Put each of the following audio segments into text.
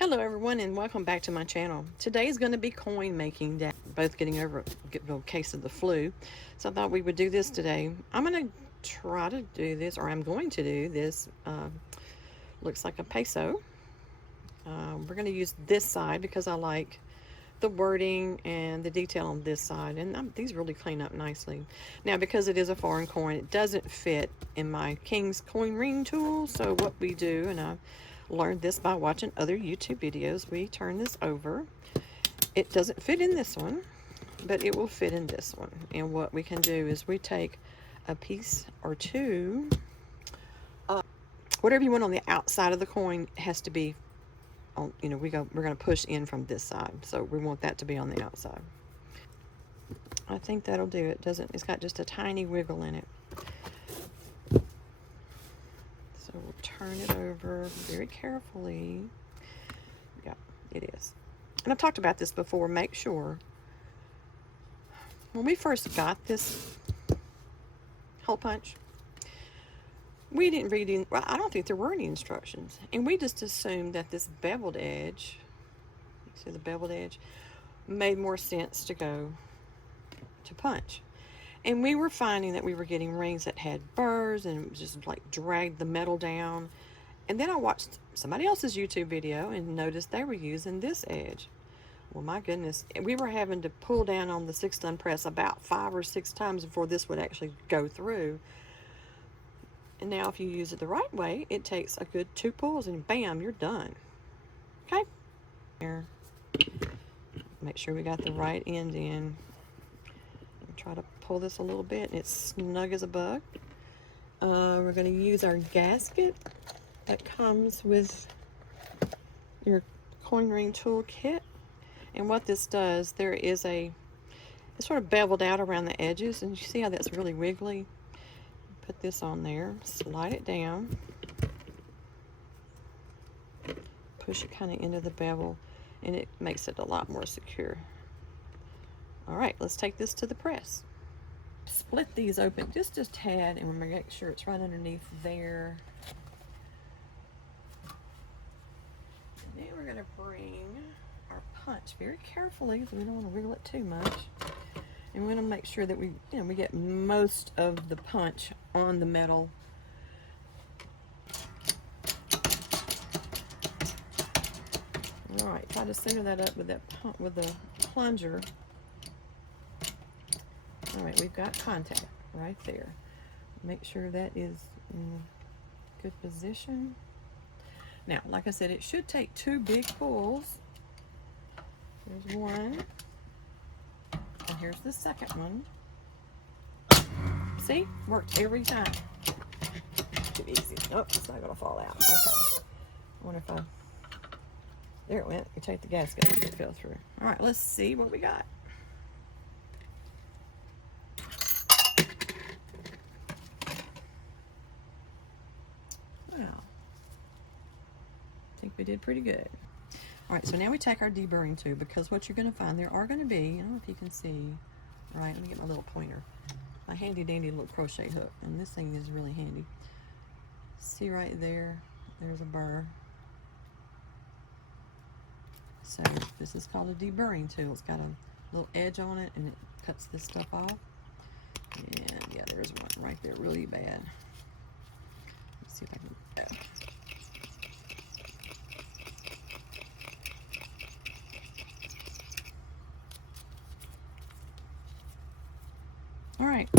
Hello everyone and welcome back to my channel. Today is going to be coin making day. Both getting over a case of the flu. So I thought we would do this today. I'm going to try to do this, or I'm going to do this. Looks like a peso. We're going to use this side because I like the wording and the detail on this side. And these really clean up nicely. Now because it is a foreign coin, it doesn't fit in my King's coin ring tool. So what we do, and I learned this by watching other YouTube videos, we turn this over. It doesn't fit in this one, but it will fit in this one. And what we can do is we take a piece or two, whatever you want on the outside of the coin has to be on, we're going to push in from this side. So we want that to be on the outside. I think that'll do it. It's got just a tiny wiggle in it. So we'll turn it over very carefully. Yeah, it is. And I've talked about this before. Make sure when we first got this hole punch, we didn't read in. Well, I don't think there were any instructions, and we just assumed that this beveled edge, see the beveled edge, made more sense to go to punch. And we were finding that we were getting rings that had burrs and it was just like dragged the metal down. And then I watched somebody else's YouTube video and noticed they were using this edge. Well, my goodness, we were having to pull down on the 6-ton press about 5 or 6 times before this would actually go through. And now if you use it the right way, it takes a good 2 pulls and bam, you're done. Okay? Here. Make sure we got the right end in. Try to pull this a little bit and it's snug as a bug. We're going to use our gasket that comes with your coin ring tool kit. And what this does, it's sort of beveled out around the edges, and you see how that's really wiggly? Put this on there, slide it down, push it kind of into the bevel, and it makes it a lot more secure. All right, let's take this to the press. Split these open just a tad, and we're going to make sure it's right underneath there. And then we're going to bring our punch very carefully because we don't want to wiggle it too much. And we're going to make sure that we get most of the punch on the metal. All right, try to center that up with the plunger. All right, we've got contact right there. Make sure that is in good position. Now, like I said, it should take 2 big pulls. There's one. And here's the second one. See? Worked every time. Too easy. Oh, it's not going to fall out. Okay. I wonder if there it went. You take the gasket off, it fell through. All right, let's see what we got. I think we did pretty good. All right, so now we take our deburring tube, because what you're going to find, there are going to be, I don't know if you can see, right, let me get my little pointer, my handy dandy little crochet hook, and this thing is really handy. See right there, there's a burr. So this is called a deburring tool. It's got a little edge on it, and it cuts this stuff off. And yeah, there's one right there, really bad. Let's see if I can, All right,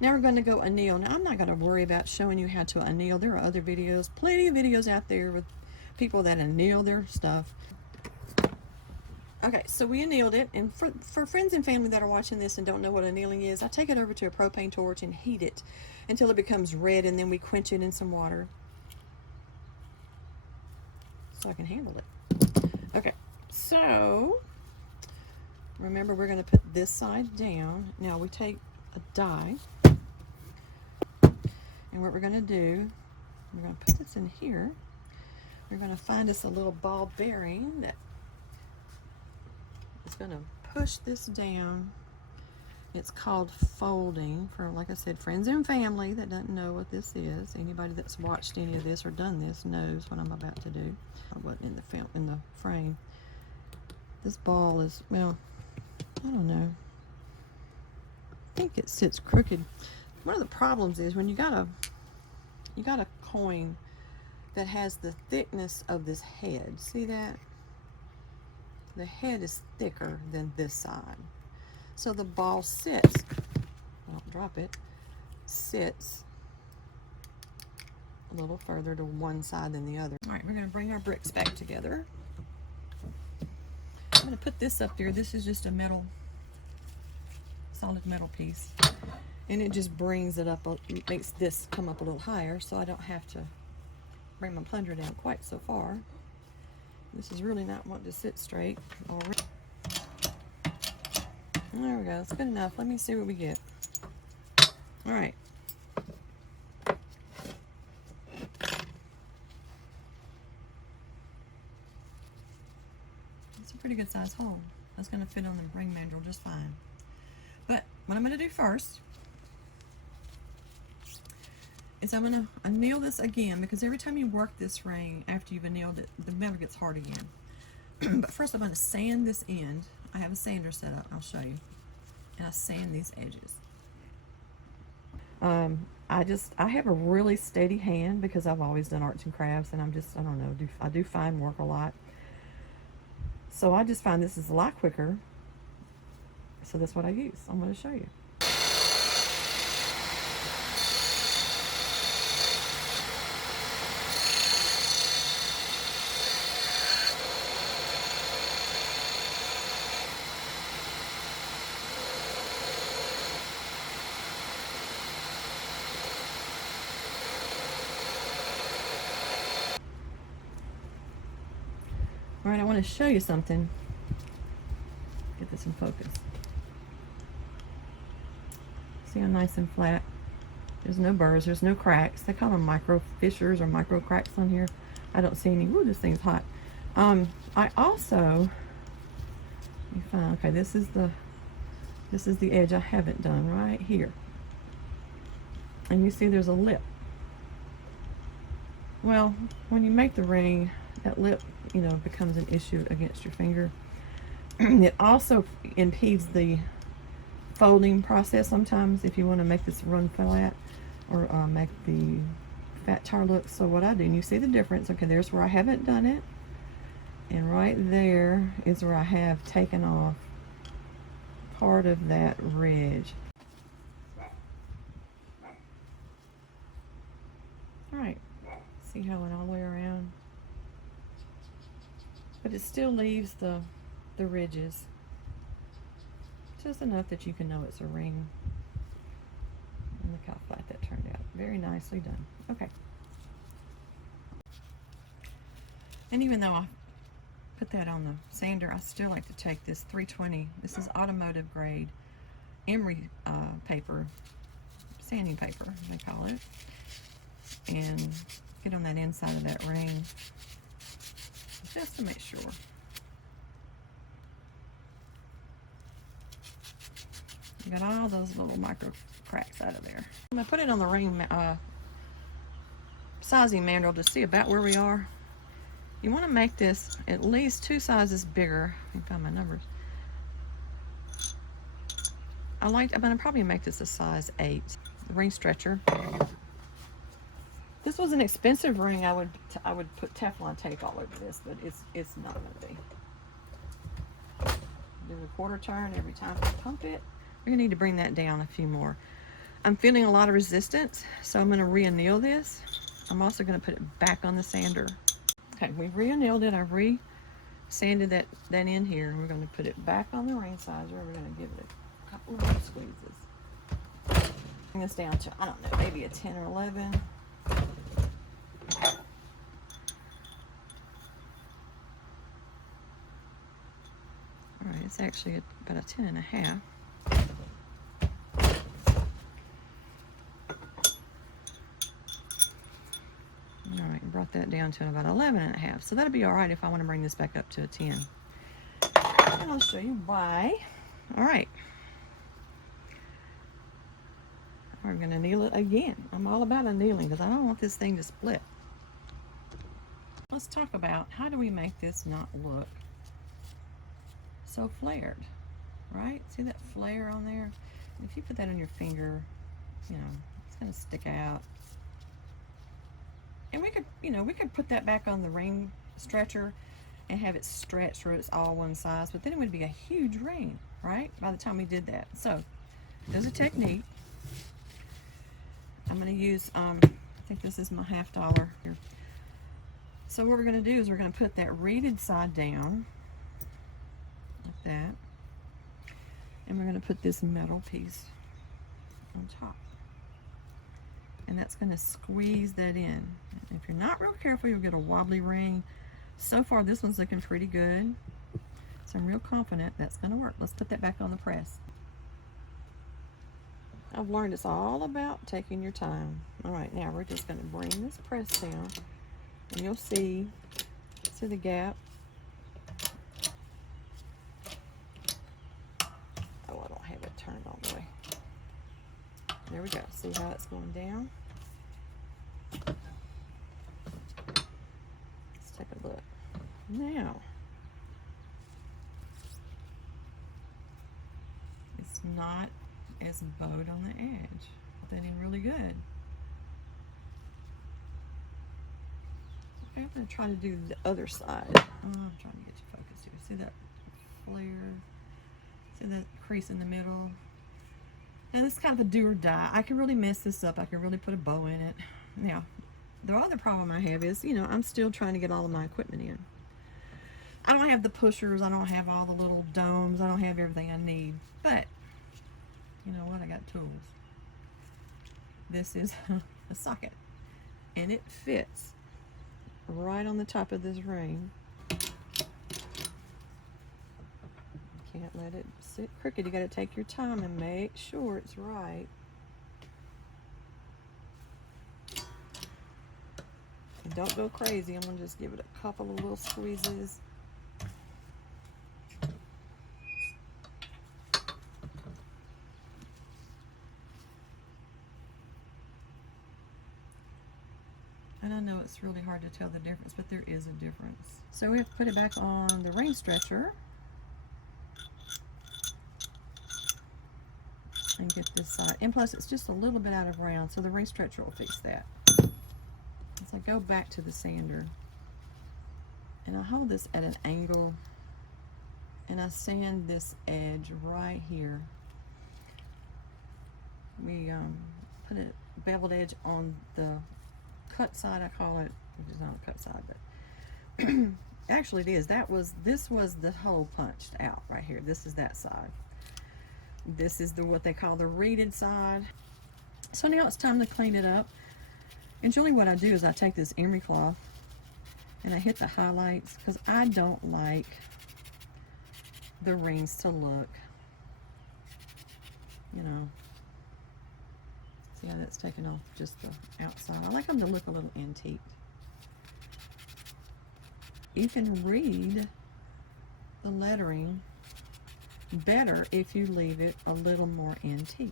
now we're going to go anneal. Now I'm not going to worry about showing you how to anneal. There are other videos, plenty of videos out there with people that anneal their stuff. Okay, so we annealed it, and for friends and family that are watching this and don't know what annealing is, I take it over to a propane torch and heat it until it becomes red, and then we quench it in some water so I can handle it. Okay, so remember, we're going to put this side down. Now we take a die, and what we're going to do, we're going to put this in here. We're going to find us a little ball bearing that is going to push this down It's called folding for, like I said, friends and family that doesn't know what this is. Anybody that's watched any of this or done this knows what I'm about to do. I wasn't in the film, in the frame. This ball is, well, I don't know. I think it sits crooked. One of the problems is when you got a coin that has the thickness of this head. See that? The head is thicker than this side. So the ball sits, don't drop it, sits a little further to one side than the other. All right, we're going to bring our bricks back together. I'm going to put this up here. This is just a metal, solid metal piece. And it just brings it up, it makes this come up a little higher so I don't have to bring my plunger down quite so far. This is really not wanting to sit straight. There we go, that's good enough. Let me see what we get. All right. It's a pretty good size hole. That's gonna fit on the ring mandrel just fine. But what I'm gonna do first is I'm gonna anneal this again, because every time you work this ring after you've annealed it, the metal gets hard again. But first I'm gonna sand this end. I have a sander set up, I'll show you. And I sand these edges. I have a really steady hand because I've always done arts and crafts, and I don't know, I do fine work a lot. So I just find this is a lot quicker. So that's what I use. I'm going to show you. All right, I want to show you something. Get this in focus. See how nice and flat? There's no burrs, there's no cracks. They call them micro fissures or micro cracks on here. I don't see any. Ooh, this thing's hot. I also, you find, okay, this is the edge I haven't done right here. And you see there's a lip. Well, when you make the ring, that lip, you know, becomes an issue against your finger. It also impedes the folding process sometimes if you want to make this run flat or make the fat tar look. So what I do, and you see the difference, okay, there's where I haven't done it, and right there is where I have taken off part of that ridge. All right, see how it went all the way around? But it still leaves the ridges just enough that you can know it's a ring. And look how flat that turned out. Very nicely done. Okay. And even though I put that on the sander, I still like to take this 320. This is automotive grade emery paper, sanding paper, they call it, and get on that inside of that ring just to make sure. You got all those little micro cracks out of there. I'm gonna put it on the ring sizing mandrel to see about where we are. You want to make this at least 2 sizes bigger. I can find my numbers. I'm gonna probably make this a size 8. The ring stretcher. This was an expensive ring. I would put Teflon tape all over this, but it's not gonna be. Do a 1/4 turn every time I pump it. We're gonna need to bring that down a few more. I'm feeling a lot of resistance, so I'm gonna re-anneal this. I'm also gonna put it back on the sander. Okay, we've re-annealed it. I've re-sanded that in here. We're gonna put it back on the ring sizer. We're gonna give it a couple of more squeezes. Bring this down to, I don't know, maybe a 10 or 11. All right, it's actually about a 10.5. All right, brought that down to about 11.5. So that'll be all right if I want to bring this back up to a 10. And I'll show you why. All right. I'm going to anneal it again. I'm all about annealing because I don't want this thing to split. Let's talk about how do we make this not look so flared, right? See that flare on there? If you put that on your finger, you know, it's going to stick out. And we could, you know, we could put that back on the ring stretcher and have it stretched where it's all one size, but then it would be a huge ring, right? By the time we did that. So there's a technique. I'm going to use, I think this is my $50 here. So what we're going to do is we're going to put that reeded side down, like that. And we're going to put this metal piece on top. And that's going to squeeze that in. And if you're not real careful, you'll get a wobbly ring. So far, this one's looking pretty good. So I'm real confident that's going to work. Let's put that back on the press. I've learned it's all about taking your time. All right, now we're just going to bring this press down. And you'll see the gap. Oh, I don't have it turned all the way. There we go. See how it's going down? Let's take a look. Now, it's not as bowed on the edge. That in really good. Okay, I'm going to try to do the other side. I'm trying to get you focused here. See that flare? See that crease in the middle? Now this is kind of a do or die. I can really mess this up. I can really put a bow in it. Now, the other problem I have is, you know, I'm still trying to get all of my equipment in. I don't have the pushers. I don't have all the little domes. I don't have everything I need. But, you know what? I got tools. This is a socket. And it fits right on the top of this ring. Can't let it sit crooked. You got to take your time and make sure it's right. And don't go crazy. I'm going to just give it a couple of little squeezes. And I know it's really hard to tell the difference, but there is a difference. So we have to put it back on the ring stretcher. And get this side. And plus it's just a little bit out of round, so the ring stretcher will fix that. So I go back to the sander and I hold this at an angle and I sand this edge right here. We put a beveled edge on the cut side, I call it, which is not a cut side, but actually it is. This was the hole punched out right here. This is that side. This is what they call the reeded side. So now it's time to clean it up. And generally what I do is I take this emery cloth and I hit the highlights because I don't like the rings to look, you know, see how that's taken off just the outside. I like them to look a little antique. You can read the lettering better if you leave it a little more antique.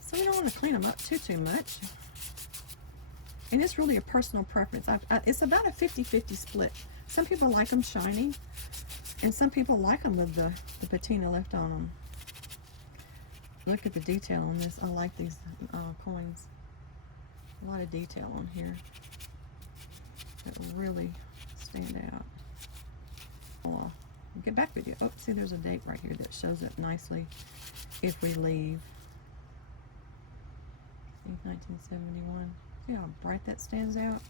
So you don't want to clean them up too much. And it's really a personal preference. It's about a 50-50 split. Some people like them shiny, and some people like them with the patina left on them. Look at the detail on this. I like these coins. A lot of detail on here that really stand out. I'll get back with you. Oh, see, there's a date right here that shows it nicely if we leave. See, 1971. See how bright that stands out?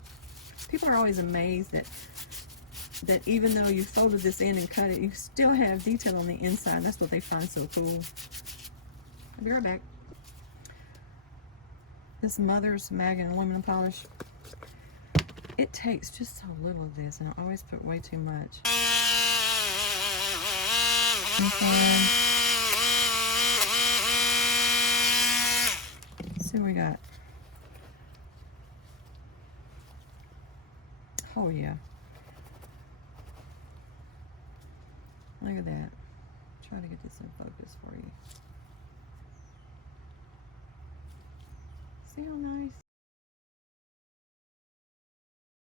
People are always amazed that even though you folded this in and cut it, you still have detail on the inside. That's what they find so cool. I'll be right back. This Mother's Mag and aluminum polish, it takes just so little of this, and I always put way too much. Okay. Let's see what we got. Oh yeah. Look at that. Try to get this in focus for you. See how nice?